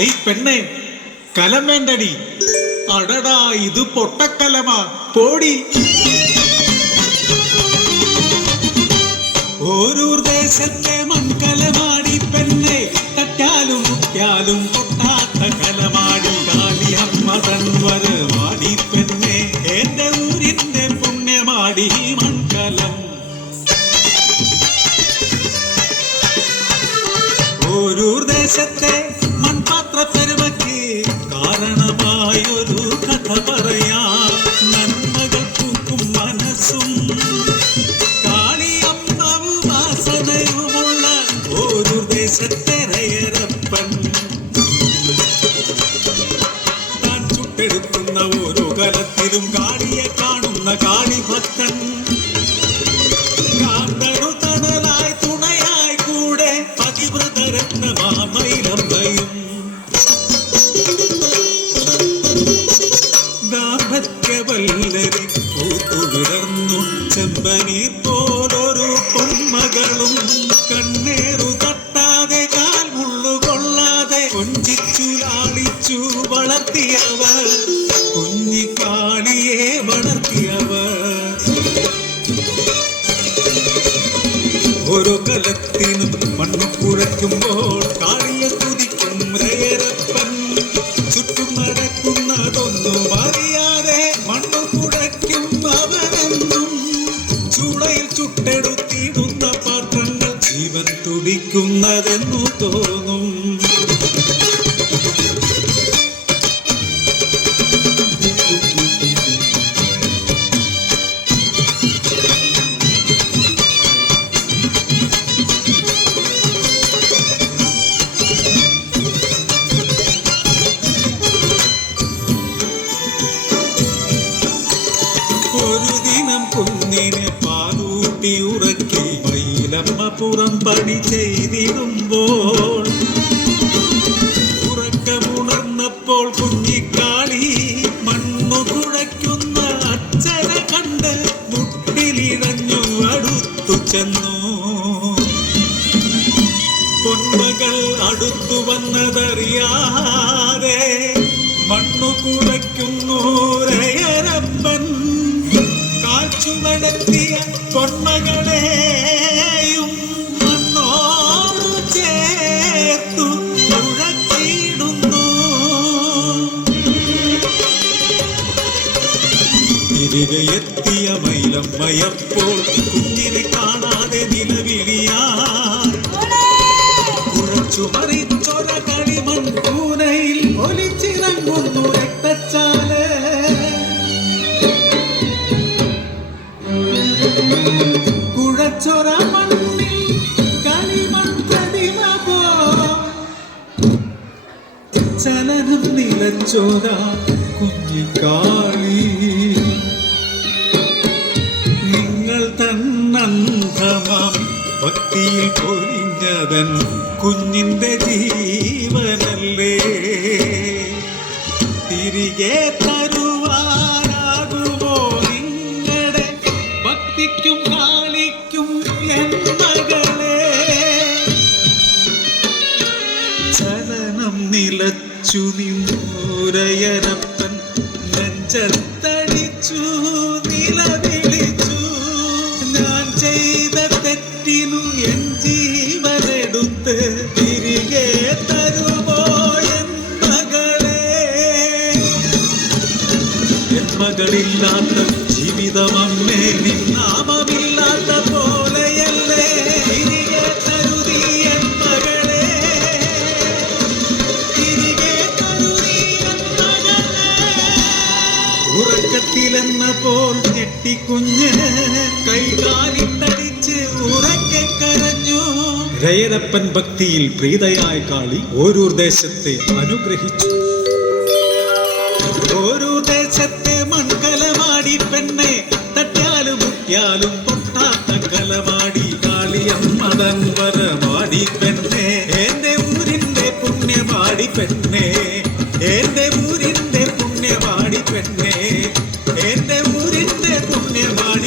ഏയ് പെണ്ണെ, കലം വേണ്ടടി. അടടാ, ഇത് പൊട്ടക്കലമാ, പോടി. ഓരൂർ ദേശത്തെ മൺകലമാടി പെണ്ണെ, തട്ടാലും മുട്ടിയാലും പൊട്ടാത്ത കലമാടി. കാളിയമ്മ തൻവരമാടി പെണ്ണെ, എന്റെ ഊരിന്റെ പുണ്യമാടി മൺകലം. ഓരൂർ ദേശത്തെ മൺപാത്രപ്പെരുമയ്ക്ക് കാരണമായൊരു കഥ പറയാം. നന്മകൾ പൂക്കും മനസ്സും കാളിയമ്മവും വാസനയുമുള്ള ഓരൂർ ദേശത്തെ രയരപ്പൻ. താൻ ചുട്ടെടുക്കുന്ന ഓരോ കലത്തിലും കാളിയെ കാണുന്ന കാളിഭക്തൻ. തണലായി തുണയായി കൂടെ പതിവ്രതരത്നമാമയിലമ്മയും. ദാമ്പത്യവല്ലരി പൂത്തുവിടർന്നു ചെമ്പനീർ പോലൊരു പൊന്മകളും. കണ്ണേറു തട്ടാതെ കാൽ മുള്ളുകൊള്ളാതെ കൊഞ്ചിച്ചു ലാളിച്ചു വളർത്തിയവർ, കുഞ്ഞിക്കാളിയെ വളർത്തിയവർ. ഓരോ കലത്തിനും മണ്ണു കുഴയ്ക്കുമ്പോൾ കാളിയെ സ്തുതിക്കും രയരപ്പൻ. ചുറ്റും നടക്കുന്നതൊന്നും അറിയാതെ മണ്ണു കുഴയ്ക്കും അവനെന്നും. ചൂളയിൽ ചുട്ടെടുത്തിടുന്ന പാത്രങ്ങൾ ജീവൻ തുടിക്കുന്നതെന്നു തോന്നും. ഒരു ദിനം കുഞ്ഞിനെ പാലൂട്ടി ഉറക്കി മയിലമ്മ പുറം പണി ചെയ്തിടുമ്പോൾ, ഉറക്കമുണർന്നപ്പോൾ കുഞ്ഞിക്കാളി മണ്ണു കുഴയ്ക്കുന്ന അച്ഛനെ കണ്ട് മുട്ടിലിഴഞ്ഞു അടുത്തു ചെന്നു. പൊന്മകൾ അടുത്തു വന്നതറിയാതെ മണ്ണു കുഴയ്ക്കുന്നു രയരപ്പൻ. കാച്ചു നടത്തിയ പൊന്മകളെയും മണ്ണോടു ചേർത്തു കുഴച്ചിടുന്നു. തിരികെ എത്തിയ മയിലമ്മയപ്പോൾ കുഞ്ഞിനെ കാണാതെ നിലവിളിയാൻ. കുഴച്ചു മറിച്ചൊര കളിമൺ കൂനയിൽ ഒലിച്ചിറങ്ങുന്നു രക്തച്ചാല്. കുഴച്ചൊര മണ്ണിൽ കളിമൺ പ്രതിമ പോ ചലനം നിലച്ചോര കുഞ്ഞിക്കാളി. നിങ്ങൾ തന്നന്ധമാം ഭക്തിയിൽ പൊരിഞ്ഞതൻ കുഞ്ഞിന്റെ ജീവനല്ലേ. തിരികെ തരുവാനാകുമോ നിങ്ങളുടെ ഭക്തിക്കും കാളിക്കും എൻ മകളെ. ചലനം നിലച്ചു നിന്നൂരയരപ്പൻ നെഞ്ചത്തടിച്ചു നിലവിളിച്ചു. ഞാൻ ചെയ്ത തെറ്റിനു എൻ ജീവനെടുത്ത് തിരികെ തരുമോ എൻ മകളെ. എൻ മകളില്ലാത്ത ജീവിതമമ്മേ നിന്നാമമില്ലാത്ത പോലെയല്ലേ. തിരികെ തരുതി എൻ മകളെ, തിരികെ തരുതി എൻ മകളെ. ഉറക്കത്തിലെന്ന പോൽ ഞെട്ടിക്കുഞ്ഞ് കൈകാലിട്ടടിച്ച് ഉറക്കെ കരഞ്ഞു. രയരപ്പൻ ഭക്തിയിൽ പ്രീതയായ കാളി ഓരൂർ ദേശത്തെ അനുഗ്രഹിച്ചു. ഓരൂർ ദേശത്തെ മൺകലമാടി പെണ്ണെ, തട്ടാലും മുട്ടിയാലും പൊട്ടാത്ത കലമാടി. കാളിയമ്മ തൻവരമാടി പെണ്ണെ, എന്റെ ഊരിന്റെ പുണ്യമാടി പെണ്ണെ, എന്റെ ഊരിന്റെ പുണ്യമാടി പെണ്ണെ, എന്റെ ഊരിന്റെ പുണ്യമാടി.